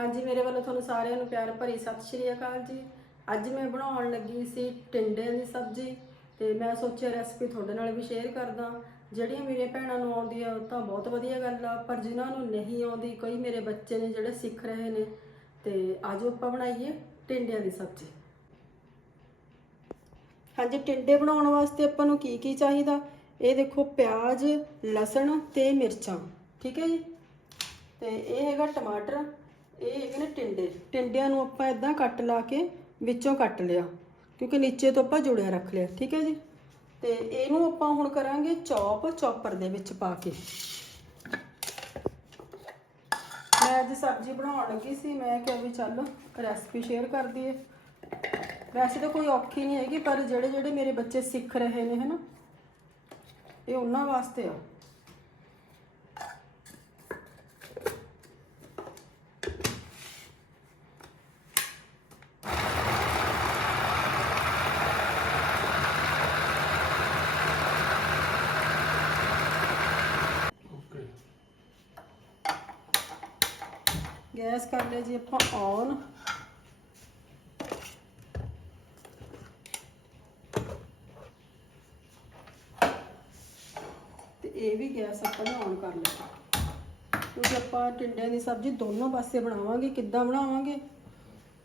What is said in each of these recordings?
ਹਾਂਜੀ, ਮੇਰੇ ਵੱਲੋਂ ਤੁਹਾਨੂੰ ਸਾਰਿਆਂ ਨੂੰ ਪਿਆਰ, ਭਰੀ ਸਤਿ ਸ਼੍ਰੀ ਅਕਾਲ ਜੀ। ਅੱਜ ਮੈਂ ਬਣਾਉਣ ਲੱਗੀ ਸੀ ਟਿੰਡਿਆਂ ਦੀ ਸਬਜ਼ੀ ਤੇ ਮੈਂ ਸੋਚਿਆ ਰੈਸਪੀ ਤੁਹਾਡੇ ਨਾਲ ਵੀ ਸ਼ੇਅਰ ਕਰਦਾ। ਜਿਹੜੀਆਂ ਮੇਰੀਆਂ ਭੈਣਾਂ ਨੂੰ ਆਉਂਦੀ ਆ ਉਹ ਤਾਂ ਬਹੁਤ ਵਧੀਆ ਗੱਲ ਆ, ਪਰ ਜਿਨ੍ਹਾਂ ਨੂੰ ਨਹੀਂ ਆਉਂਦੀ, ਕਈ ਮੇਰੇ ਬੱਚੇ ਨੇ ਜਿਹੜੇ ਸਿੱਖ ਰਹੇ ਨੇ। ਤੇ ਆਜੋ ਆਪਾਂ ਬਣਾਈਏ ਟਿੰਡਿਆਂ ਦੀ ਸਬਜ਼ੀ। ਹਾਂਜੀ, ਟਿੰਡੇ ਬਣਾਉਣ ਵਾਸਤੇ ਆਪਾਂ ਨੂੰ ਕੀ ਕੀ ਚਾਹੀਦਾ? ਇਹ ਦੇਖੋ, ਪਿਆਜ਼, ਲਸਣ ਤੇ ਮਿਰਚਾਂ, ਠੀਕ ਹੈ ਜੀ? ਤੇ ਇਹ ਹੈਗਾ ਟਮਾਟਰ ਇਹ ਹੈਗੇ ਨੇ ਟਿੰਡੇ। ਟਿੰਡਿਆਂ ਨੂੰ ਆਪਾਂ ਇਦਾਂ ਕੱਟ ਲਾ ਕੇ ਵਿੱਚੋਂ ਕੱਟ ਲਿਆ, ਕਿਉਂਕਿ ਨੀਚੇ ਤੋਂ ਆਪਾਂ ਜੁੜਿਆ ਰੱਖ ਲਿਆ, ਠੀਕ ਹੈ ਜੀ? ਤੇ ਇਹਨੂੰ ਆਪਾਂ ਹੁਣ ਕਰਾਂਗੇ ਚੌਪ, ਚੌਪਰ ਦੇ ਵਿੱਚ ਪਾ ਕੇ। ਮੈਂ ਅੱਜ ਸਬਜ਼ੀ ਬਣਾਉਣ ਲੱਗੀ ਸੀ, ਮੈਂ ਕਿਹਾ ਵੀ ਚੱਲ ਰੈਸਪੀ ਸ਼ੇਅਰ ਕਰ ਦਈਏ। ਵੈਸੇ ਤਾਂ ਕੋਈ ਔਖੀ ਨਹੀਂ ਹੈਗੀ, ਪਰ ਜਿਹੜੇ ਜਿਹੜੇ ਮੇਰੇ ਬੱਚੇ ਸਿੱਖ ਰਹੇ ਨੇ, ਹਨਾ, ਇਹ ਉਹਨਾਂ ਵਾਸਤੇ ਆ। ਗੈਸ ਕਰ ਲਿਆ ਜੀ ਆਪਾਂ ਔਨ। ਤੇ ਇਹ ਵੀ ਗੈਸ ਆਪਾਂ ਨੇ ਔਨ ਕਰ ਲਿਆ। ਕਿਉਂਕਿ ਆਪਾਂ ਟਿੰਡਿਆਂ ਦੀ ਸਬਜ਼ੀ ਦੋਨੋਂ ਪਾਸੇ ਬਣਾਵਾਂਗੇ, ਕਿੱਦਾਂ ਬਣਾਵਾਂਗੇ?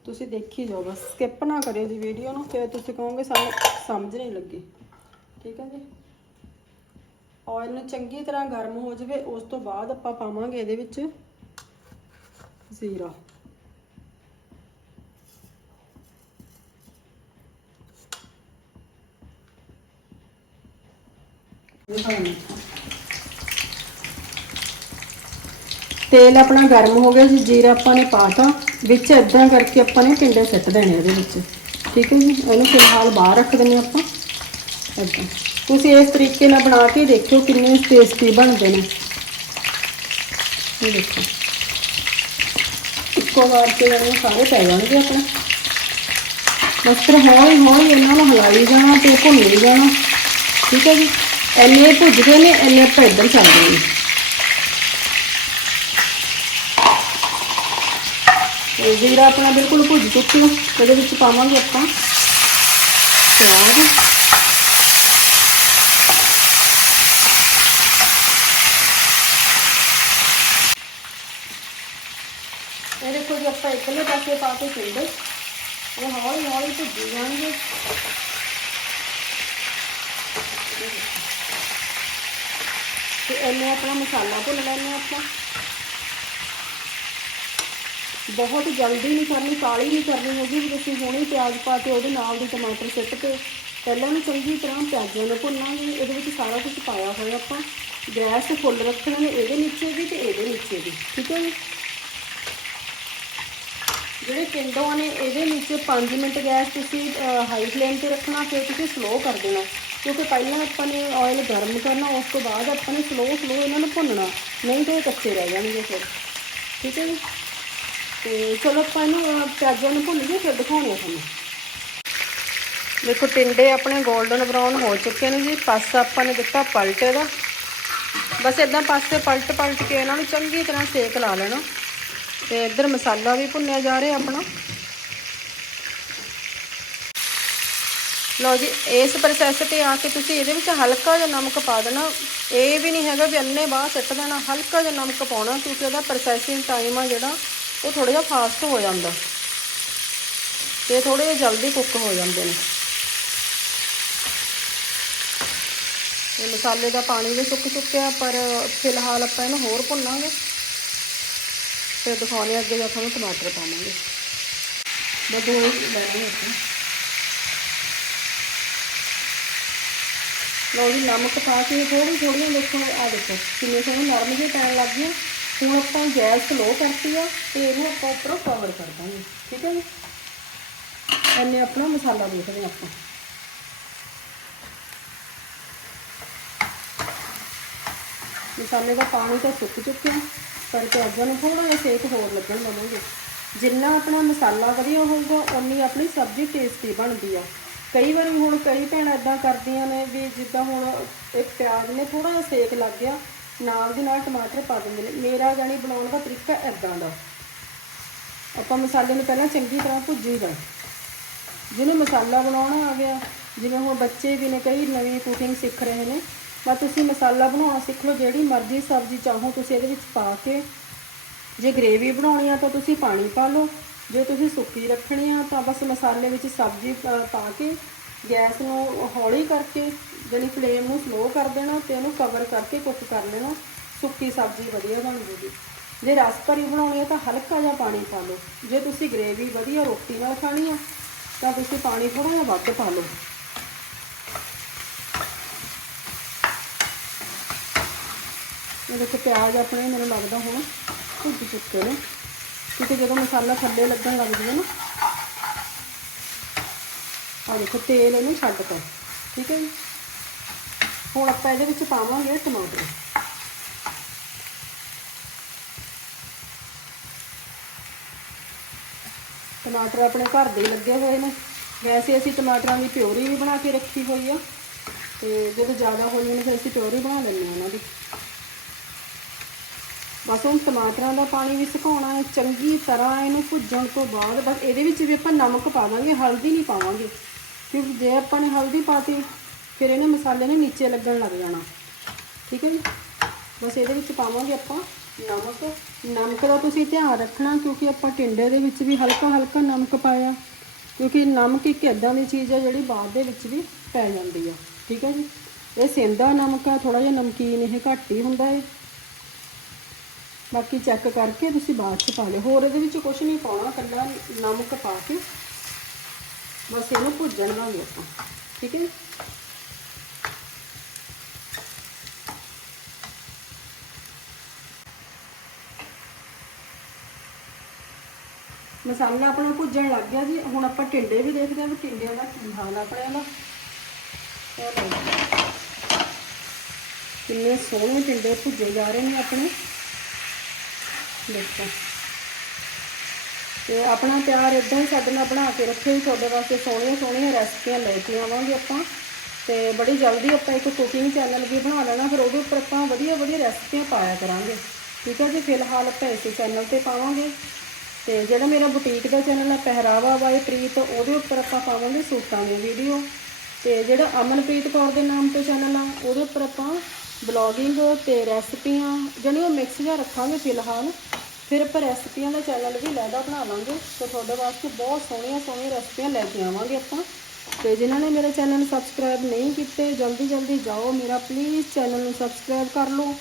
ਤੁਸੀਂ ਦੇਖੀ ਜਾਓ, ਬਸ ਸਕਿਪ ਨਾ ਕਰਿਓ ਜੀ ਵੀਡੀਓ ਨੂੰ, ਫਿਰ ਤੁਸੀਂ ਕਹੋਗੇ ਸਾਨੂੰ ਸਮਝ ਨਹੀਂ ਲੱਗੀ। ਠੀਕ ਹੈ ਜੀ? ਆਇਲ ਨੂੰ ਚੰਗੀ ਤਰ੍ਹਾਂ ਗਰਮ ਹੋ ਜਾਵੇ, ਉਸ ਤੋਂ ਬਾਅਦ ਆਪਾਂ ਪਾਵਾਂਗੇ ਇਹਦੇ ਵਿੱਚ ਜ਼ੀਰਾ ਤੇਲ ਆਪਣਾ ਗਰਮ ਹੋ ਗਿਆ ਜੀ ਜੀਰਾ ਆਪਾਂ ਨੇ ਪਾਤਾ ਵਿੱਚ ਇਦਾਂ ਕਰਕੇ ਆਪਾਂ ਨੇ ਟਿੰਡੇ ਸਿੱਟ ਦੇਣੇ ਇਹਦੇ ਵਿੱਚ। ਠੀਕ ਹੈ ਜੀ ਇਹਨੂੰ ਫਿਲਹਾਲ ਬਾਹਰ ਰੱਖ ਦਿੰਦੇ ਆਪਾਂ। ਇਦਾਂ ਤੁਸੀਂ ਇਸ ਤਰੀਕੇ ਨਾਲ ਬਣਾ ਕੇ ਦੇਖਿਓ ਕਿੰਨੇ ਟੇਸਟੀ ਬਣਦੇ ਨੇ। ਇਹ ਦੇਖੋ। ਇੱਕੋ ਵਾਰ ਤੇ ਜਿਹੜੇ ਸਾਰੇ ਪੈ ਜਾਣਗੇ ਆਪਣੇ। ਬਸ ਫਿਰ ਹੌਲੀ ਹੌਲੀ ਇਹਨਾਂ ਨੂੰ ਹਿਲਾਈ ਜਾਣਾ ਤੇ ਭੁੰਨੀ ਜਾਣਾ। ਠੀਕ ਹੈ ਜੀ? ਐਨੇ ਭੁੱਜਦੇ ਨੇ, ਐਨੇ ਆਪਾਂ ਇੱਧਰ ਚੱਲਦੇ ਨੇ ਤੇ ਜ਼ੀਰਾ ਆਪਣਾ ਬਿਲਕੁਲ ਭੁੱਜ ਚੁੱਕਿਆ ਇਹਦੇ ਵਿੱਚ ਪਾਵਾਂਗੇ ਆਪਾਂ। ਪਿਆਜ਼ ਇਹ ਦੇਖੋ ਜੀ ਆਪਾਂ ਪਾ ਕੇ ਟਿੰਡੇ ਉਹ ਹੌਲੀ ਹੌਲੀ ਭੁੱਜੀ ਜਾਣਗੇ। ਤੇ ਇਹਨੇ ਆਪਣਾ ਮਸਾਲਾ ਭੁੰਨ ਲੈਣੇ ਆਪਾਂ। ਬਹੁਤ ਜਲਦੀ ਨਹੀਂ ਕਰਨੀ, ਕਾਲੀ ਨਹੀਂ ਕਰਨੀ ਹੈਗੀ। ਵੀ ਤੁਸੀਂ ਹੁਣੇ ਪਿਆਜ਼ ਪਾ ਕੇ ਉਹਦੇ ਨਾਲ ਦੀ ਟਮਾਟਰ ਸਿੱਟ ਕੇ ਪਹਿਲਾਂ ਨੂੰ ਚੰਗੀ ਤਰ੍ਹਾਂ ਪਿਆਜ਼ਾਂ ਨੂੰ ਭੁੰਨਾਂਗੇ। ਇਹਦੇ ਵਿੱਚ ਸਾਰਾ ਕੁਝ ਪਾਇਆ ਹੋਇਆ ਆਪਾਂ। ਗੈਸ ਫੁੱਲ ਰੱਖਣਾ ਨੇ, ਇਹਦੇ ਨੀਚੇ ਵੀ ਤੇ ਇਹਦੇ ਨੀਚੇ ਵੀ ਠੀਕ ਹੈ ਜੀ? ਜਿਹੜੇ ਟਿੰਡੋਆਂ ਨੇ ਇਹਦੇ ਵਿੱਚ 5 ਮਿੰਟ ਗੈਸ ਤੁਸੀਂ ਹਾਈ ਫਲੇਮ ਤੇ ਰੱਖਣਾ ਫਿਰ ਤੁਸੀਂ ਸਲੋ ਕਰ ਦੇਣਾ। ਕਿਉਂਕਿ ਪਹਿਲਾਂ ਆਪਾਂ ਨੇ ਆਇਲ ਗਰਮ ਕਰਨਾ ਉਸ ਤੋਂ ਬਾਅਦ ਆਪਾਂ ਨੇ ਸਲੋ ਸਲੋ ਇਹਨਾਂ ਨੂੰ ਭੁੰਨਣਾ। ਨਹੀਂ ਤਾਂ ਇਹ ਕੱਚੇ ਰਹਿ ਜਾਣਗੇ ਫਿਰ। ਠੀਕ ਹੈ ਜੀ? ਤੇ ਚਲੋ ਆਪਾਂ ਇਹਨੂੰ ਅਹ, ਪਿਆਜ਼ਾਂ ਨੂੰ ਭੁੰਨ ਕੇ ਫਿਰ ਦਿਖਾਉਣੇ ਆ ਤੁਹਾਨੂੰ। ਦੇਖੋ ਟਿੰਡੇ ਆਪਣੇ 골ਡਨ ਬਰਾਊਨ ਹੋ ਚੁੱਕੇ ਨੇ ਜੀ। ਪਾਸਾ ਆਪਾਂ ਨੇ ਦਿੱਤਾ ਪਲਟ ਇਹਦਾ ਬਸ ਇਦਾਂ ਪਾਸੇ ਪਲਟ ਪਲਟ ਕੇ ਇਹਨਾਂ ਨੂੰ ਚੰਗੀ ਤਰ੍ਹਾਂ ਸੇਕ ਲਾ ਲੈਣਾ। ਤੇ ਇੱਧਰ ਮਸਾਲਾ ਵੀ ਭੁੰਨਿਆ ਜਾ ਰਿਹਾ ਆਪਣਾ। ਲਓ ਜੀ, ਇਸ ਪ੍ਰੋਸੈਸ ਤੇ ਆ ਕੇ ਤੁਸੀਂ ਇਹਦੇ ਵਿੱਚ ਹਲਕਾ ਜਿਹਾ ਨਮਕ ਪਾ ਦੇਣਾ। ਇਹ ਵੀ ਨਹੀਂ ਹੈਗਾ ਵੀ ਅੰਨੇ ਬਾਹਰ ਸਿੱਟ ਦੇਣਾ, ਹਲਕਾ ਜਿਹਾ ਨਮਕ ਪਾਉਣਾ ਕਿਉਂਕਿ ਉਹਦਾ ਪ੍ਰੋਸੈਸਿੰਗ ਟਾਈਮ ਆ ਜਿਹੜਾ, ਉਹ ਥੋੜਾ ਜਿਹਾ ਫਾਸਟ ਹੋ ਜਾਂਦਾ। ਤੇ ਥੋੜੇ ਜਿਹਾ ਜਲਦੀ ਕੁੱਕ ਹੋ ਜਾਂਦੇ ਨੇ। ਇਹ ਮਸਾਲੇ ਦਾ ਪਾਣੀ ਵੀ ਸੁੱਕ ਚੁੱਕਿਆ, ਪਰ ਫਿਲਹਾਲ ਆਪਾਂ ਇਹਨੂੰ ਹੋਰ ਭੁੰਨਾਂਗੇ। ਫਿਰ ਦਿਖਾਉਣੇ ਅੱਗੇ ਜਾ ਤੁਹਾਨੂੰ ਟਮਾਟਰ ਪਾਵਾਂਗੇ। ਮੈਂ ਦੋ ਲੈਣੇ ਆਪਾਂ ਲਓ ਜੀ, ਨਮਕ ਪਾ ਕੇ ਥੋੜੀ ਥੋੜੀਆਂ ਦੇਖੋ ਆ ਦੇਖੋ, ਕਿੰਨੇ ਸੋਹਣੇ ਨਰਮ ਜਿਹੇ ਪੈਣ ਲੱਗ ਗਏ ਹੁਣ ਆਪਾਂ ਗੈਸ ਸਲੋ ਕਰਤੀ ਆ ਤੇ ਇਹਨੂੰ ਆਪਾਂ ਉੱਪਰੋਂ ਕਵਰ ਕਰ ਦਾਂਗੇ, ਠੀਕ ਹੈ ਜੀ? ਐਨੇ ਆਪਣਾ ਮਸਾਲਾ ਦੇਖਦੇ ਹਾਂ ਆਪਾਂ। ਮਸਾਲੇ ਦਾ ਪਾਣੀ ਤਾਂ ਸੁੱਕ ਚੁੱਕਿਆ। ਪਰ ਪਿਆਜ਼ਾਂ ਨੂੰ ਥੋੜਾ ਜਿਹਾ ਸੇਕ ਹੋਰ ਲੱਗਣ ਲਵਾਂਗੇ ਜਿੰਨਾ ਆਪਣਾ ਮਸਾਲਾ ਵਧੀਆ ਹੋਊਗਾ ਉਨੀ ਆਪਣੀ ਸਬਜ਼ੀ ਟੇਸਟੀ ਬਣਦੀ ਆ। ਕਈ ਵਾਰੀ ਹੁਣ ਕਈ ਭੈਣਾਂ ਇਦਾਂ ਕਰਦੀਆਂ ਨੇ ਵੀ ਜਿੱਦਾਂ ਹੁਣ ਇਹ ਪਿਆਜ਼ ਨੇ ਥੋੜਾ ਜਿਹਾ ਸੇਕ ਲੱਗ ਗਿਆ, ਨਾਲ ਦੀ ਨਾਲ ਟਮਾਟਰ ਪਾ ਦਿੰਦੇ ਨੇ। ਮੇਰਾ ਜਾਨੀ ਬਣਾਉਣ ਦਾ ਤਰੀਕਾ ਇਦਾਂ ਦਾ। ਆਪਾਂ ਮਸਾਲੇ ਨੂੰ ਪਹਿਲਾਂ ਚੰਗੀ ਤਰ੍ਹਾਂ ਭੁੱਜੀਦਾ ਜਿਹਨੂੰ ਮਸਾਲਾ ਬਣਾਉਣਾ ਆ ਗਿਆ, ਜਿਵੇਂ ਹੁਣ ਬੱਚੇ ਵੀ ਨੇ, ਕਈ ਨਵੀਂ ਕੁਕਿੰਗ ਸਿੱਖ ਰਹੇ ਨੇ ਬਸ ਤੁਸੀਂ ਮਸਾਲਾ ਬਣਾਉਣਾ ਸਿੱਖ ਲਓ, ਜਿਹੜੀ ਮਰਜ਼ੀ ਸਬਜ਼ੀ ਚਾਹੋ ਤੁਸੀਂ ਇਹਦੇ ਵਿੱਚ ਪਾ ਕੇ। ਜੇ ਗ੍ਰੇਵੀ ਬਣਾਉਣੀ ਆ ਤਾਂ ਤੁਸੀਂ ਪਾਣੀ ਪਾ ਲਓ। ਜੇ ਤੁਸੀਂ ਸੁੱਕੀ ਰੱਖਣੀ ਆ ਤਾਂ ਬਸ ਮਸਾਲੇ ਵਿੱਚ ਸਬਜ਼ੀ ਪਾ ਕੇ ਗੈਸ ਨੂੰ ਹੌਲੀ ਕਰਕੇ ਜਿਹੜੀ ਫਲੇਮ ਨੂੰ ਸਲੋ ਕਰ ਦੇਣਾ ਤੇ ਉਹਨੂੰ ਕਵਰ ਕਰਕੇ ਕੁੱਕ ਕਰ ਲੈਣਾ। ਸੁੱਕੀ ਸਬਜ਼ੀ ਵਧੀਆ ਬਣ ਜੂਗੀ। ਜੇ ਰਸ ਭਰੀ ਬਣਾਉਣੀ ਆ ਤਾਂ ਹਲਕਾ ਜਿਹਾ ਪਾਣੀ ਪਾ ਲਓ। ਜੇ ਤੁਸੀਂ ਗ੍ਰੇਵੀ ਵਧੀਆ ਰੋਟੀ ਨਾਲ ਖਾਣੀ ਆ ਤਾਂ ਤੁਸੀਂ ਪਾਣੀ ਥੋੜਾ ਜਿਹਾ ਵੱਧ ਪਾ ਲਓ। ਇਹ ਦੇਖੋ ਪਿਆਜ਼ ਆਪਣੇ ਮੈਨੂੰ ਲੱਗਦਾ ਹੁਣ ਭੁੱਜ ਚੁੱਕੇ ਨੇ। ਕਿਉਂਕਿ ਜਦੋਂ ਮਸਾਲਾ ਥੱਲੇ ਲੱਗਣ ਲੱਗ ਜੂਗਾ ਨਾ। ਆ ਦੇਖੋ, ਤੇਲ ਇਹਨੂੰ ਛੱਡ ਛੱਡਤਾ ਠੀਕ ਹੈ ਜੀ। ਹੁਣ ਆਪਾਂ ਇਹਦੇ ਵਿੱਚ ਪਾਵਾਂਗੇ ਟਮਾਟਰ। ਟਮਾਟਰ ਆਪਣੇ ਘਰ ਦੇ ਲੱਗੇ ਹੋਏ ਨੇ। ਵੈਸੇ ਅਸੀਂ ਟਮਾਟਰਾਂ ਦੀ ਪਿਓਰੀ ਵੀ ਬਣਾ ਕੇ ਰੱਖੀ ਹੋਈ ਆ। ਤੇ ਜਦੋਂ ਜ਼ਿਆਦਾ ਹੋ ਜਾਂਦੇ ਫਿਰ ਅਸੀਂ ਪਿਓਰੀ ਬਣਾ ਲੈਂਦੇ ਹਾਂ ਉਹਨਾਂ ਦੀ। ਬਸ ਹੁਣ ਟਮਾਟਰਾਂ ਦਾ ਪਾਣੀ ਵੀ ਸੁਕਾਉਣਾ ਹੈ, ਚੰਗੀ ਤਰ੍ਹਾਂ ਇਹਨੂੰ ਭੁੱਜਣ ਤੋਂ ਬਾਅਦ ਬਸ ਇਹਦੇ ਵਿੱਚ ਵੀ ਆਪਾਂ ਨਮਕ ਪਾ ਦਾਂਗੇ, ਹਲਦੀ ਨਹੀਂ ਪਾਵਾਂਗੇ। ਕਿਉਂਕਿ ਜੇ ਆਪਾਂ ਨੇ ਹਲਦੀ ਪਾਤੀ, ਫਿਰ ਇਹਨੇ ਮਸਾਲੇ ਨੇ ਨੀਚੇ ਲੱਗਣ ਲੱਗ ਜਾਣਾ। ਠੀਕ ਹੈ ਜੀ? ਬਸ ਇਹਦੇ ਵਿੱਚ ਪਾਵਾਂਗੇ ਆਪਾਂ ਨਮਕ। ਨਮਕ ਦਾ ਤੁਸੀਂ ਧਿਆਨ ਰੱਖਣਾ, ਕਿਉਂਕਿ ਆਪਾਂ ਟਿੰਡੇ ਦੇ ਵਿੱਚ ਵੀ ਹਲਕਾ ਹਲਕਾ ਨਮਕ ਪਾਇਆ। ਕਿਉਂਕਿ ਨਮਕ ਇੱਕ ਇਦਾਂ ਦੀ ਚੀਜ਼ ਹੈ, ਜਿਹੜੀ ਬਾਅਦ ਦੇ ਵਿੱਚ ਵੀ ਪੈ ਜਾਂਦੀ ਆ। ਠੀਕ ਹੈ ਜੀ? ਇਹ ਸਿੰਦਾ ਨਮਕ ਆ ਥੋੜਾ ਜਿਹਾ ਨਮਕੀਨ ਇਹ ਘੱਟ ਹੀ ਹੁੰਦਾ ਹੈ ਬਾਕੀ ਚੈੱਕ ਕਰਕੇ ਤੁਸੀਂ ਬਾਅਦ ਚ ਪਾ ਲਿਓ। ਹੋਰ ਇਹਦੇ ਵਿੱਚ ਕੁਝ ਨਹੀਂ ਪਾਉਣਾ ਕੱਲਾ ਨਮਕ ਪਾ ਕੇ ਬਸ ਇਹਨੂੰ ਭੁੱਜਣ ਲਾਂਗੇ ਆਪਾਂ। ਠੀਕ ਹੈ ਮਸਾਲਾ ਆਪਣਾ ਭੁੱਜਣ ਲੱਗ ਗਿਆ ਜੀ। ਹੁਣ ਆਪਾਂ ਟਿੰਡੇ ਵੀ ਦੇਖਦੇ ਹਾਂ ਵੀ ਟਿੰਡਿਆਂ ਦਾ ਕੀ ਹਾਲ ਆਪਣੇ ਦਾ। ਕਿੰਨੇ ਸੋਹਣੇ ਟਿੰਡੇ ਭੁੱਜੇ ਜਾ ਰਹੇ ਨੇ ਆਪਣੇ। ਦੇਖੋ। ਤੇ ਆਪਣਾ ਪਿਆਰ ਇਦਾਂ ਹੀ ਸਾਡੇ ਨਾਲ ਬਣਾ ਕੇ ਰੱਖਿਓ ਜੀ ਤੁਹਾਡੇ ਵਾਸਤੇ ਸੋਹਣੀਆਂ ਸੋਹਣੀਆਂ ਰੈਸਪੀਆਂ ਲੈ ਕੇ ਆਵਾਂਗੇ ਆਪਾਂ। ਤੇ ਬੜੀ ਜਲਦੀ ਆਪਾਂ ਇੱਕ ਕੁਕਿੰਗ ਚੈਨਲ ਵੀ ਬਣਾ ਲੈਣਾ, ਫਿਰ ਉਹਦੇ ਉੱਪਰ ਆਪਾਂ ਵਧੀਆ ਵਧੀਆ ਰੈਸਪੀਆਂ ਪਾਇਆ ਕਰਾਂਗੇ। ਠੀਕ ਹੈ ਜੀ, ਫਿਲਹਾਲ ਆਪਾਂ ਇਸੇ ਚੈਨਲ ਤੇ ਪਾਵਾਂਗੇ। ਤੇ ਜਿਹੜਾ ਮੇਰਾ ਬੁਟੀਕ ਦਾ ਚੈਨਲ ਆ, ਪਹਿਰਾਵਾ ਬਾਈ ਪ੍ਰੀਤ, ਉਹਦੇ ਉੱਪਰ ਆਪਾਂ ਪਾਵਾਂਗੇ ਸੂਟਾਂ ਦੀ ਵੀਡੀਓ ਤੇ ਜਿਹੜਾ ਅਮਨਪ੍ਰੀਤ ਕੌਰ ਦੇ ਨਾਮ ਤੇ ਚੈਨਲ ਆ, ਉਹਦੇ ਉੱਪਰ ਆਪਾਂ ਬਲੌਗਿੰਗ ਤੇ ਰੈਸਪੀਆਂ ਜਾਣੀ ਉਹ ਮਿਕਸ ਜਾਂ ਰੱਖਾਂਗੇ ਫਿਲਹਾਲ। ਫਿਰ ਆਪਾਂ ਰੈਸਪੀਆਂ ਦਾ ਚੈਨਲ ਵੀ ਲੈਦਾ ਬਣਾ ਲਾਂਗੇ ਤੇ ਤੁਹਾਡੇ ਵਾਸਤੇ ਬਹੁਤ ਸੋਹਣੀਆਂ ਸੋਹਣੀਆਂ ਰੈਸਪੀਆਂ ਲੈ ਕੇ ਆਵਾਂਗੇ ਆਪਾਂ। ਤੇ ਜਿਨ੍ਹਾਂ ਨੇ ਮੇਰੇ ਚੈਨਲ ਸਬਸਕ੍ਰਾਈਬ ਨਹੀਂ ਕੀਤੇ, ਜਲਦੀ ਜਲਦੀ ਜਾਓ ਮੇਰਾ ਪਲੀਜ਼ ਚੈਨਲ ਨੂੰ ਸਬਸਕ੍ਰਾਈਬ ਕਰ ਲਓ।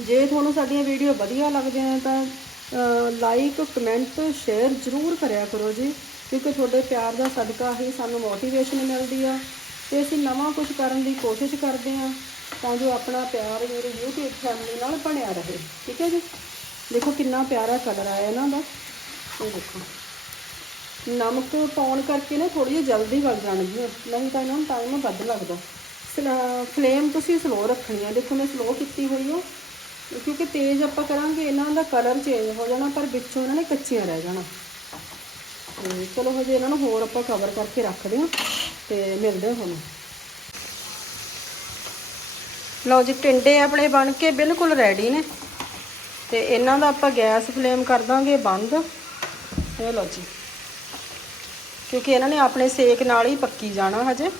ਜੇ ਤੁਹਾਨੂੰ ਸਾਡੀਆਂ ਵੀਡੀਓ ਵਧੀਆ ਲੱਗਦੀਆਂ ਨੇ ਤਾਂ ਲਾਈਕ ਕਮੈਂਟ ਸ਼ੇਅਰ ਜ਼ਰੂਰ ਕਰਿਆ ਕਰੋ ਜੀ। ਕਿਉਂਕਿ ਤੁਹਾਡੇ ਪਿਆਰ ਦਾ ਸਦਕਾ ਹੀ ਸਾਨੂੰ ਮੋਟੀਵੇਸ਼ਨ ਮਿਲਦੀ ਆ। ਤੇ ਅਸੀਂ ਨਵਾਂ ਕੁਝ ਕਰਨ ਦੀ ਕੋਸ਼ਿਸ਼ ਕਰਦੇ ਆ। ਤਾਂ ਜੋ ਆਪਣਾ ਪਿਆਰ ਮੇਰੇ YouTube ਫੈਮਿਲੀ ਨਾਲ ਬਣਿਆ ਰਹੇ। ਠੀਕ ਹੈ ਜੀ? ਦੇਖੋ ਕਿੰਨਾ ਪਿਆਰਾ ਕਲਰ ਆਇਆ ਇਹਨਾਂ ਦਾ। ਇਹ ਦੇਖੋ। ਨਮਕ ਪਾਉਣ ਕਰਕੇ ਨਾ ਥੋੜੀ ਜਿਹੀ ਜਲਦੀ ਗਲ ਜਾਣਗੀਆਂ। ਨਹੀਂ ਤਾਂ ਇਹਨਾਂ ਨੂੰ ਟਾਈਮ ਵੱਧ ਲੱਗਦਾ। ਫਲੇਮ ਤੁਸੀਂ ਸਲੋ ਰੱਖਣੀ ਆ। ਦੇਖੋ ਮੈਂ ਸਲੋ ਕੀਤੀ ਹੋਈ ਆ। ਕਿਉਂਕਿ ਤੇਜ਼ ਆਪਾਂ ਕਰਾਂਗੇ, ਇਹਨਾਂ ਦਾ ਕਲਰ ਚੇਂਜ ਹੋ ਜਾਣਾ, ਪਰ ਵਿੱਚੋਂ ਇਹਨਾਂ ਨੇ ਕੱਚੀਆਂ ਰਹਿ ਜਾਣਾ। ਤੇ ਚਲੋ ਹਜੇ ਇਹਨਾਂ ਨੂੰ ਹੋਰ ਆਪਾਂ ਕਵਰ ਕਰਕੇ ਰੱਖਦੇ ਹਾਂ ਤੇ ਮਿਲਦੇ ਹਾਂ ਤੁਹਾਨੂੰ। ਲਓ ਜੀ, ਟਿੰਡੇ ਆਪਣੇ ਬਣ ਕੇ ਬਿਲਕੁਲ ਰੈਡੀ ਨੇ। ਤੇ ਇਹਨਾਂ ਦਾ ਆਪਾਂ ਗੈਸ ਫਲੇਮ ਕਰ ਦਾਂਗੇ ਬੰਦ। ਇਹ ਲਓ ਜੀ। ਕਿਉਂਕਿ ਇਹਨਾਂ ਨੇ ਆਪਣੇ ਸੇਕ ਨਾਲ ਹੀ ਪੱਕੀ ਜਾਣਾ ਹਜੇ।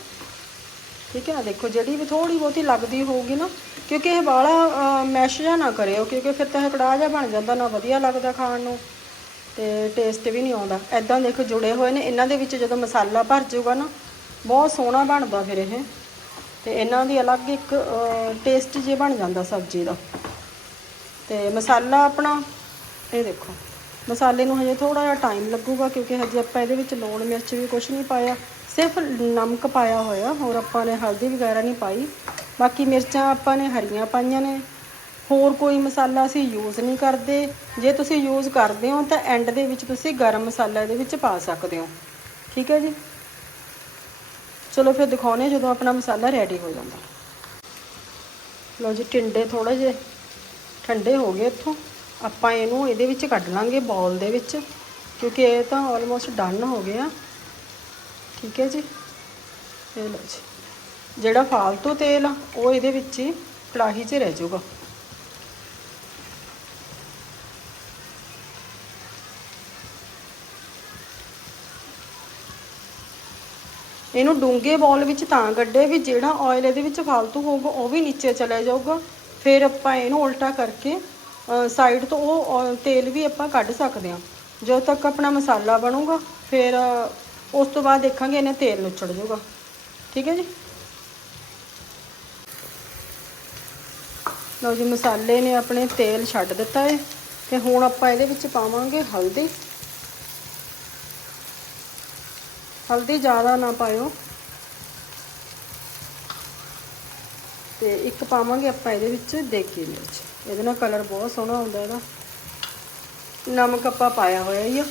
ਠੀਕ ਹੈ ਦੇਖੋ, ਜਿਹੜੀ ਵੀ ਥੋੜੀ ਬਹੁਤੀ ਲੱਗਦੀ ਹੋਊਗੀ ਨਾ, ਕਿਉਂਕਿ ਇਹ ਵਾਲਾ ਮੈਸ਼ ਜਾਂ ਨਾ ਕਰਿਓ, ਕਿਉਂਕਿ ਫਿਰ ਤਾਂ ਇਹ ਕੜਾਹ ਜਿਹਾ ਬਣ ਜਾਂਦਾ ਨਾ, ਵਧੀਆ ਲੱਗਦਾ ਖਾਣ ਨੂੰ। ਤੇ ਟੇਸਟ ਵੀ ਨਹੀਂ ਆਉਂਦਾ। ਐਦਾਂ ਦੇਖੋ, ਜੁੜੇ ਹੋਏ ਨੇ। ਇਹਨਾਂ ਦੇ ਵਿੱਚ ਜਦੋਂ ਮਸਾਲਾ ਭਰ ਜਾਊਗਾ ਨਾ, ਬਹੁਤ ਸੋਹਣਾ ਬਣਦਾ ਫਿਰ ਇਹ। ਤੇ ਇਹਨਾਂ ਦੀ ਅਲੱਗ ਇੱਕ ਟੇਸਟ ਜੇ ਬਣ ਜਾਂਦਾ ਸਬਜ਼ੀ ਦਾ। ਤੇ ਮਸਾਲਾ ਆਪਣਾ, ਇਹ ਦੇਖੋ, ਮਸਾਲੇ ਨੂੰ ਹਜੇ ਥੋੜਾ ਜਿਹਾ ਟਾਈਮ ਲੱਗੂਗਾ ਕਿਉਂਕਿ ਹਜੇ ਆਪਾਂ ਇਹਦੇ ਵਿੱਚ ਲੂਣ, ਮਿਰਚ ਵੀ ਕੁਝ ਨਹੀਂ ਪਾਇਆ। ਸਿਰਫ ਨਮਕ ਪਾਇਆ ਹੋਇਆ, ਹੋਰ ਆਪਾਂ ਨੇ ਹਲਦੀ ਵਗੈਰਾ ਨਹੀਂ ਪਾਈ। ਬਾਕੀ ਮਿਰਚਾਂ ਆਪਾਂ ਨੇ ਹਰੀਆਂ ਪਾਈਆਂ ਨੇ। ਹੋਰ ਕੋਈ ਮਸਾਲਾ ਅਸੀਂ ਯੂਜ਼ ਨਹੀਂ ਕਰਦੇ। ਜੇ ਤੁਸੀਂ ਯੂਜ਼ ਕਰਦੇ ਹੋ ਤਾਂ ਐਂਡ ਦੇ ਵਿੱਚ ਤੁਸੀਂ ਗਰਮ ਮਸਾਲਾ ਇਹਦੇ ਵਿੱਚ ਪਾ ਸਕਦੇ ਹੋ। ਠੀਕ ਹੈ ਜੀ? ਚਲੋ ਫਿਰ ਦਿਖਾਉਣੇ ਜਦੋਂ ਆਪਣਾ ਮਸਾਲਾ ਰੈਡੀ ਹੋ ਜਾਂਦਾ। ਲਓ ਜੀ, ਟਿੰਡੇ ਥੋੜੇ ਜਿਹੇ ਠੰਡੇ ਹੋ ਗਏ ਇੱਥੋਂ। ਆਪਾਂ ਇਹਨੂੰ ਇਹਦੇ ਵਿੱਚ ਕੱਢ ਲਾਂਗੇ ਬਾਉਲ ਦੇ ਵਿੱਚ, ਕਿਉਂਕਿ ਇਹ ਤਾਂ ਆਲਮੋਸਟ ਡਨ ਹੋ ਗਿਆ ਠੀਕ ਹੈ ਜੀ? ਇਹ ਲਓ ਜੀ। ਜਿਹੜਾ ਫਾਲਤੂ ਤੇਲ ਆ, ਉਹ ਇਹਦੇ ਵਿੱਚ ਹੀ ਕੜਾਹੀ 'ਚ ਰਹਿ ਜਾਊਗਾ। ਇਹਨੂੰ ਡੂੰਘੇ ਬੋਲ ਵਿੱਚ ਤਾਂ ਕੱਢੇ ਵੀ ਜਿਹੜਾ ਆਇਲ ਇਹਦੇ ਵਿੱਚ ਫालतू ਹੋਊਗਾ, ਉਹ ਵੀ ਨੀਚੇ ਚਲਾ ਜਾਊਗਾ। ਫਿਰ ਆਪਾਂ ਇਹਨੂੰ ਉਲਟਾ ਕਰਕੇ ਸਾਈਡ ਤੋਂ ਉਹ oil- ਤੇਲ ਵੀ ਆਪਾਂ ਕੱਢ ਸਕਦੇ ਹਾਂ। ਜਦੋਂ ਤੱਕ ਆਪਣਾ ਮਸਾਲਾ ਬਣੂਗਾ, ਫਿਰ ਉਸ ਤੋਂ ਬਾਅਦ ਦੇਖਾਂਗੇ ਇਹਨੇ ਤੇਲ ਨੁੱਚੜ ਜਾਊਗਾ। ਠੀਕ ਹੈ ਜੀ? ਲਓ ਜੀ, ਮਸਾਲੇ ਨੇ ਆਪਣੇ ਤੇਲ ਛੱਡ ਦਿੱਤਾ ਹੈ ਤੇ ਹੁਣ ਆਪਾਂ ਇਹਦੇ ਵਿੱਚ ਪਾਵਾਂਗੇ ਹਲਦੀ। ਹਲਦੀ ਜ਼ਿਆਦਾ ਨਾ ਪਾਇਓ। ਤੇ ਇੱਕ ਪਾਵਾਂਗੇ ਆਪਾਂ ਇਹਦੇ ਵਿੱਚ ਦੇਗੀ ਮਿਰਚ। ਇਹਦੇ ਨਾਲ ਕਲਰ ਬਹੁਤ ਸੋਹਣਾ ਆਉਂਦਾ ਇਹਦਾ। ਨਮਕ ਆਪਾਂ ਪਾਇਆ ਹੋਇਆ ਹੀ ਆ।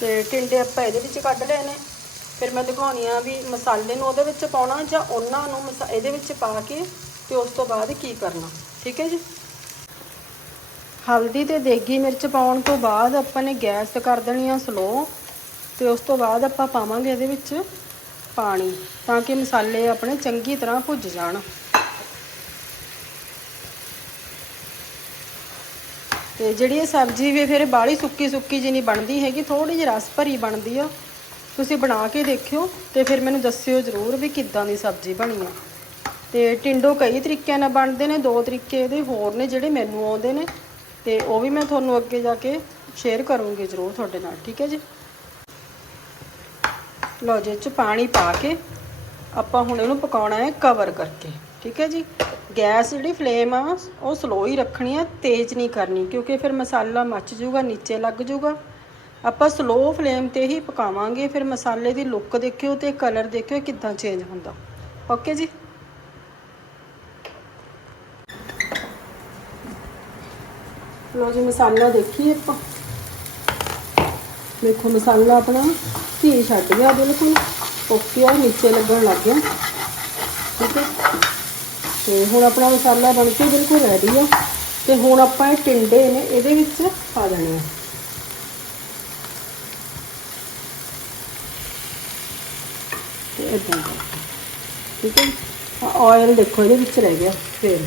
ਤੇ ਟਿੰਡੇ ਆਪਾਂ ਇਹਦੇ ਵਿੱਚ ਕੱਢ ਲਏ ਨੇ। ਫਿਰ ਮੈਂ ਦਿਖਾਉਣੀ ਆ ਵੀ ਮਸਾਲੇ ਨੂੰ ਉਹਦੇ ਵਿੱਚ ਪਾਉਣਾ ਜਾਂ ਉਹਨਾਂ ਨੂੰ ਮਸਾ- ਇਹਦੇ ਵਿੱਚ ਪਾ ਕੇ ਤੇ ਉਸ ਤੋਂ ਬਾਅਦ ਕੀ ਕਰਨਾ। ਠੀਕ ਹੈ ਜੀ? ਹਲਦੀ ਤੇ ਦੇਗੀ ਮਿਰਚ ਪਾਉਣ ਤੋਂ ਬਾਅਦ ਆਪਾਂ ਨੇ ਗੈਸ ਕਰ ਦੇਣੀ ਆ ਸਲੋ ਤੇ ਉਸ ਤੋਂ ਬਾਅਦ ਆਪਾਂ ਪਾਵਾਂਗੇ ਇਹਦੇ ਵਿੱਚ ਪਾਣੀ ਤਾਂ ਕਿ ਮਸਾਲੇ ਆਪਣੇ ਚੰਗੀ ਤਰ੍ਹਾਂ ਭੁੱਜ ਜਾਣ। ਤੇ ਜਿਹੜੀ ਇਹ ਸਬਜ਼ੀ ਵੀ ਫਿਰ ਬਾਹਲੀ ਸੁੱਕੀ ਸੁੱਕੀ ਜਿਹੀ ਨਹੀਂ ਬਣਦੀ ਹੈਗੀ ਥੋੜੀ ਜਿਹੀ ਰਸ ਭਰੀ ਬਣਦੀ ਆ, ਤੁਸੀਂ ਬਣਾ ਕੇ ਦੇਖਿਓ ਤੇ ਫਿਰ ਮੈਨੂੰ ਦੱਸਿਓ ਜ਼ਰੂਰ ਵੀ ਕਿੱਦਾਂ ਦੀ ਸਬਜ਼ੀ ਬਣੀ ਆ। ਤੇ ਟਿੰਡੋ ਕਈ ਤਰੀਕਿਆਂ ਨਾਲ ਬਣਦੇ ਨੇ, ਦੋ ਤਰੀਕੇ ਇਹਦੇ ਹੋਰ ਨੇ ਜਿਹੜੇ ਮੈਨੂੰ ਆਉਂਦੇ ਨੇ। ਤੇ ਉਹ ਵੀ ਮੈਂ ਤੁਹਾਨੂੰ ਅੱਗੇ ਜਾ ਕੇ ਸ਼ੇਅਰ ਕਰੂੰਗੀ ਜ਼ਰੂਰ ਤੁਹਾਡੇ ਨਾਲ, ਠੀਕ ਹੈ ਜੀ? ਲਓ ਜੀ 'ਚ ਪਾਣੀ ਪਾ ਕੇ ਆਪਾਂ ਹੁਣ ਇਹਨੂੰ ਪਕਾਉਣਾ ਹੈ ਕਵਰ ਕਰਕੇ, ਠੀਕ ਹੈ ਜੀ? ਗੈਸ ਜਿਹੜੀ ਫਲੇਮ ਆ, ਉਹ ਸਲੋ ਹੀ ਰੱਖਣੀ ਆ, ਤੇਜ਼ ਨਹੀਂ ਕਰਨੀ, ਕਿਉਂਕਿ ਫਿਰ ਮਸਾਲਾ ਮੱਚ ਜੂਗਾ ਨੀਚੇ ਲੱਗ ਜੂਗਾ ਆਪਾਂ ਸਲੋ ਫਲੇਮ ਤੇ ਹੀ ਪਕਾਵਾਂਗੇ, ਫਿਰ ਮਸਾਲੇ ਦੀ ਲੁੱਕ ਦੇਖਿਓ ਤੇ ਕਲਰ ਦੇਖਿਓ ਕਿੱਦਾਂ ਚੇਂਜ ਹੁੰਦਾ। ਓਕੇ ਜੀ? ਲੋ ਜੀ, ਮਸਾਲਾ ਦੇਖੀਏ ਆਪਾਂ। ਦੇਖੋ, ਮਸਾਲਾ ਆਪਣਾ ਘੀ ਛੱਡ ਗਿਆ ਬਿਲਕੁਲ। ਓਕੇ ਆ, ਨੀਚੇ ਲੱਗਣ ਲੱਗ ਗਿਆ ਠੀਕ ਹੈ। ਤੇ ਹੁਣ ਆਪਣਾ ਮਸਾਲਾ ਬਣ ਕੇ ਬਿਲਕੁਲ ਰੈਡੀ ਆ। ਤੇ ਹੁਣ ਆਪਾਂ ਇਹ ਟਿੰਡੇ ਨੇ ਇਹਦੇ ਵਿੱਚ ਪਾ ਦੇਣੇ ਆ। ਤੇ ਇਦਾਂ ਠੀਕ ਹੈ। ਆਇਲ ਦੇਖੋ, ਇਹਦੇ ਵਿੱਚ ਰਹਿ ਗਿਆ, ਫੇਰ।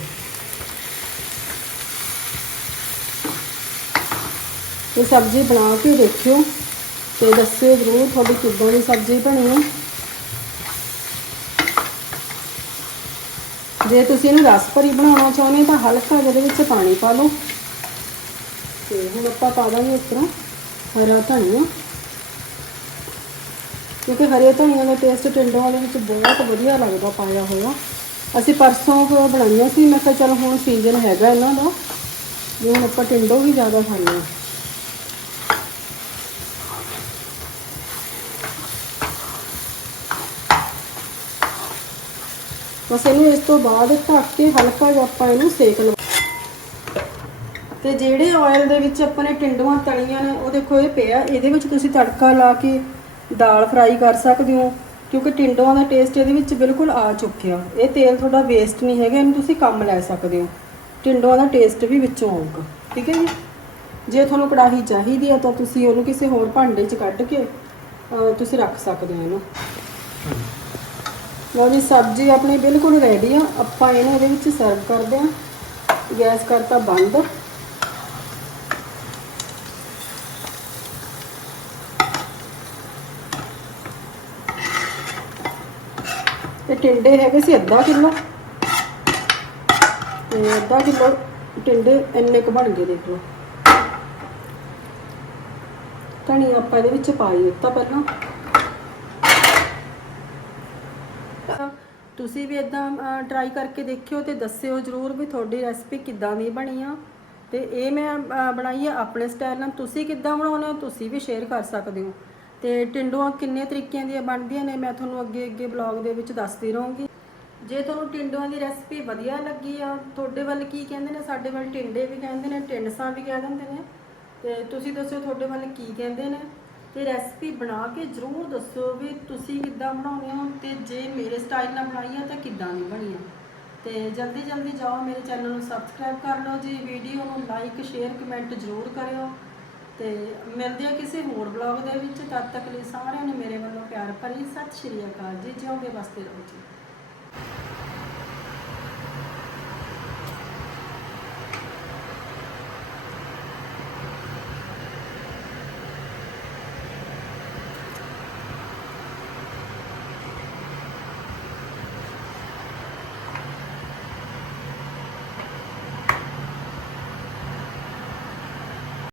ਇਹ ਸਬਜ਼ੀ ਬਣਾ ਕੇ ਦੇਖਿਓ ਤੇ ਦੱਸਿਓ ਜ਼ਰੂਰ ਤੁਹਾਡੀ ਕਿੱਦਾਂ ਦੀ ਸਬਜ਼ੀ ਬਣੀ ਹੈ। ਜੇ ਤੁਸੀਂ ਇਹਨੂੰ ਰਸ ਭਰੀ ਬਣਾਉਣਾ ਚਾਹੁੰਦੇ ਤਾਂ ਹਲਕਾ ਜਿਹਦੇ ਵਿੱਚ ਪਾਣੀ ਪਾ ਲਓ। ਤੇ ਹੁਣ ਆਪਾਂ ਪਾ ਦਾਂਗੇ ਇਸ ਤਰ੍ਹਾਂ ਹਰਾ ਧਨੀਆ। ਕਿਉਂਕਿ ਹਰੇ ਧਨੀਆ ਦਾ ਟੇਸਟ ਟਿੰਡੋਂ ਵਾਲੇ ਵਿੱਚ ਬਹੁਤ ਵਧੀਆ ਲੱਗਦਾ ਪਾਇਆ ਹੋਇਆ। ਅਸੀਂ ਪਰਸੋਂ ਬਣਾਈਆਂ ਸੀ, ਮੈਂ ਕਿਹਾ ਚਲ ਹੁਣ ਸੀਜ਼ਨ ਹੈਗਾ ਇਹਨਾਂ ਦਾ। ਜੇ ਹੁਣ ਆਪਾਂ ਟਿੰਡੋ ਵੀ ਜ਼ਿਆਦਾ ਖਾਂਦੇ ਹਾਂ। ਬਸ ਇਹਨੂੰ ਇਸ ਤੋਂ ਬਾਅਦ ਢੱਕ ਕੇ ਹਲਕਾ ਜਿਹਾ ਆਪਾਂ ਇਹਨੂੰ ਸੇਕ ਲਵਾ। ਤੇ ਜਿਹੜੇ ਆਇਲ ਦੇ ਵਿੱਚ ਆਪਾਂ ਨੇ ਟਿੰਡੂਆਂ, ਤਲੀਆਂ ਨੇ, ਉਹ ਦੇਖੋ ਇਹ ਪਿਆ। ਇਹਦੇ ਵਿੱਚ ਤੁਸੀਂ ਤੜਕਾ ਲਾ ਕੇ ਦਾਲ ਫਰਾਈ ਕਰ ਸਕਦੇ ਹੋ, ਕਿਉਂਕਿ ਟਿੰਡੂਆਂ ਦਾ ਟੇਸਟ ਇਹਦੇ ਵਿੱਚ ਬਿਲਕੁਲ ਆ ਚੁੱਕਿਆ। ਇਹ ਤੇਲ ਤੁਹਾਡਾ ਵੇਸਟ ਨਹੀਂ ਹੈਗਾ, ਇਹਨੂੰ ਤੁਸੀਂ ਕੰਮ ਲੈ ਸਕਦੇ ਹੋ। ਟਿੰਡੂਆਂ ਦਾ ਟੇਸਟ ਵੀ ਵਿੱਚੋਂ ਆਊਗਾ। ਠੀਕ ਹੈ ਜੀ? ਜੇ ਤੁਹਾਨੂੰ ਕੜਾਹੀ ਚਾਹੀਦੀ ਹੈ ਤਾਂ ਤੁਸੀਂ ਉਹਨੂੰ ਕਿਸੇ ਹੋਰ ਭਾਂਡੇ 'ਚ ਕੱਢ ਕੇ ਤੁਸੀਂ ਰੱਖ ਸਕਦੇ ਹੋ ਇਹਨੂੰ। ਲਓ ਜੀ, ਸਬਜ਼ੀ ਆਪਣੀ ਬਿਲਕੁਲ ਰੈਡੀ ਆ। ਆਪਾਂ ਇਹਨੂੰ ਇਹਦੇ ਵਿੱਚ ਸਰਵ ਕਰਦੇ ਆ। ਗੈਸ ਕਰਤਾ ਬੰਦ। ਤੇ ਟਿੰਡੇ ਹੈਗੇ ਸੀ ਅੱਧਾ ਕਿਲੋ। ਤੇ ਅੱਧਾ ਕਿਲੋ ਟਿੰਡੇ ਇੰਨੇ ਕੁ ਬਣ ਗਏ, ਦੇਖ ਲਓ। ਧਨੀਆ ਆਪਾਂ ਇਹਦੇ ਵਿੱਚ ਪਾਈ ਦਿੱਤਾ ਪਹਿਲਾਂ। ਤੁਸੀਂ ਵੀ ਇਦਾਂ ਟਰਾਈ ਕਰਕੇ ਦੇਖਿਓ ਤੇ ਦੱਸਿਓ ਜਰੂਰ ਵੀ ਤੁਹਾਡੀ ਰੈਸਪੀ ਕਿੱਦਾਂ ਦੀ ਬਣੀ ਆ। ਤੇ ਇਹ ਮੈਂ ਬਣਾਈ ਆ ਆਪਣੇ ਸਟਾਈਲ ਨਾਲ। ਤੁਸੀਂ ਕਿੱਦਾਂ ਬਣਾਉਂਦੇ ਹੋ, ਤੁਸੀਂ ਵੀ ਸ਼ੇਅਰ ਕਰ ਸਕਦੇ ਹੋ। ਤੇ ਟਿੰਡੋਆਂ ਕਿੰਨੇ ਤਰੀਕਿਆਂ ਦੀਆਂ ਬਣਦੀਆਂ ਨੇ, ਮੈਂ ਤੁਹਾਨੂੰ ਅੱਗੇ ਅੱਗੇ ਬਲੌਗ ਦੇ ਵਿੱਚ ਦੱਸਦੀ ਰਹੂੰਗੀ। ਜੇ ਤੁਹਾਨੂੰ ਟਿੰਡੋਆਂ ਦੀ ਰੈਸਪੀ ਵਧੀਆ ਲੱਗੀ ਆ, ਤੁਹਾਡੇ ਵੱਲ ਕੀ ਕਹਿੰਦੇ ਨੇ? ਸਾਡੇ ਵੱਲ ਟਿੰਡੇ ਵੀ ਕਹਿੰਦੇ ਨੇ, ਟਿੰਡਸਾਂ ਵੀ ਕਹਿ ਦਿੰਦੇ ਨੇ। ਤੇ ਤੁਸੀਂ ਦੱਸਿਓ ਤੁਹਾਡੇ ਵੱਲ ਕੀ ਕਹਿੰਦੇ ਨੇ। ਤੇ ਰੈਸਪੀ ਬਣਾ ਕੇ ਜ਼ਰੂਰ ਦੱਸਿਓ ਵੀ ਤੁਸੀਂ ਕਿੱਦਾਂ ਬਣਾਉਂਦੇ ਹੋ ਤੇ ਜੇ ਮੇਰੇ ਸਟਾਈਲ ਨਾਲ ਬਣਾਈ ਆ ਤਾਂ ਕਿੱਦਾਂ ਦੀ ਬਣੀ ਆ। ਤੇ ਜਲਦੀ ਜਲਦੀ ਜਾਓ ਮੇਰੇ ਚੈਨਲ ਨੂੰ ਸਬਸਕ੍ਰਾਈਬ ਕਰ ਲਓ ਜੀ ਵੀਡੀਓ ਨੂੰ ਲਾਈਕ ਸ਼ੇਅਰ ਕਮੈਂਟ ਜ਼ਰੂਰ ਕਰਿਓ। ਤੇ ਮਿਲਦੇ ਆ ਕਿਸੇ ਹੋਰ ਬਲੌਗ ਦੇ ਵਿੱਚ, ਤਦ ਤੱਕ ਲਈ ਸਾਰਿਆਂ ਨੂੰ ਮੇਰੇ ਵੱਲੋਂ ਪਿਆਰ ਭਰੀ ਸਤਿ ਸ਼੍ਰੀ ਅਕਾਲ ਜੀ, ਜਿਉਂਦੇ ਵਸਦੇ ਰਹੋ ਜੀ।